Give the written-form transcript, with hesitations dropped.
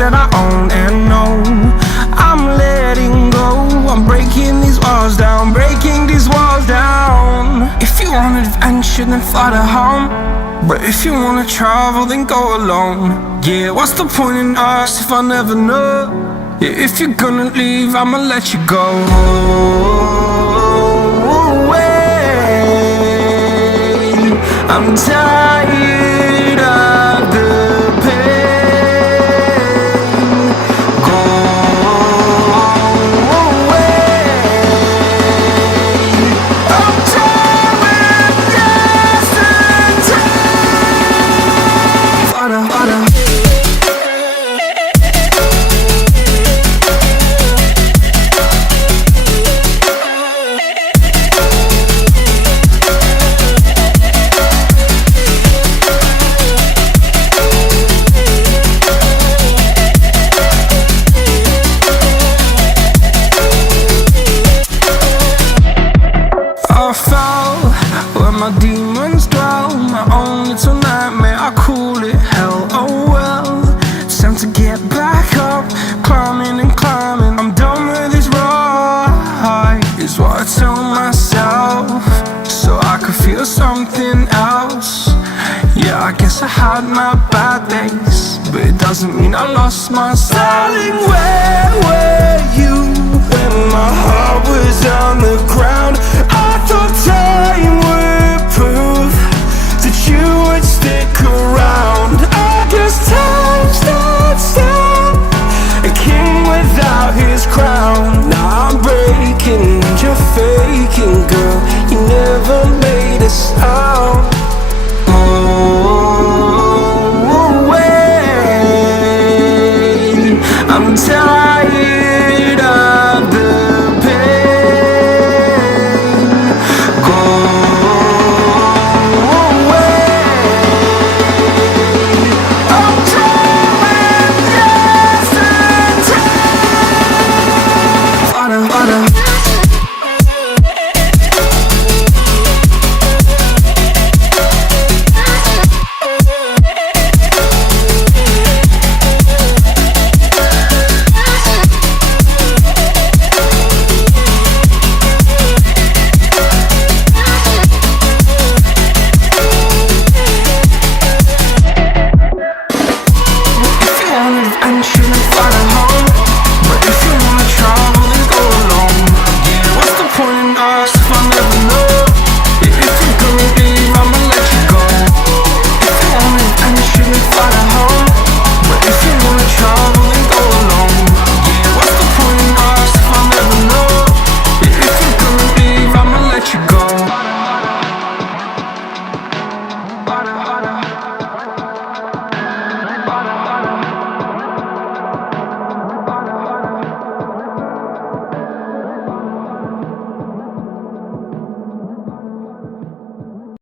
that I own and know. I'm letting go, I'm breaking these walls down, breaking these walls down. If you want adventure, then fly to home. But if you wanna travel, then go alone. Yeah, what's the point in us if I never know? Yeah, if you're gonna leave, I'ma let you go. I'm tired of the pain. Go away. I'm tired with yesterday. Fada, fada. I fell where my demons dwell, my own little nightmare, I call it hell. Oh well, it's time to get back up, climbing and climbing. I'm done with this ride, is what I tell myself, so I could feel something else. Yeah, I guess I had my bad days, but it doesn't mean I lost myself. Darling, where were you when my heart was on the ground? I thought time would prove that you would stick around. I guess time stood still, a king without his crown. Now I'm breaking and you're faking, girl. You never made a sound. Oh, wait, I'm tired of the pain. Go away. I'm tired with yesterday. Fada, fada. If you want adventure, then fly to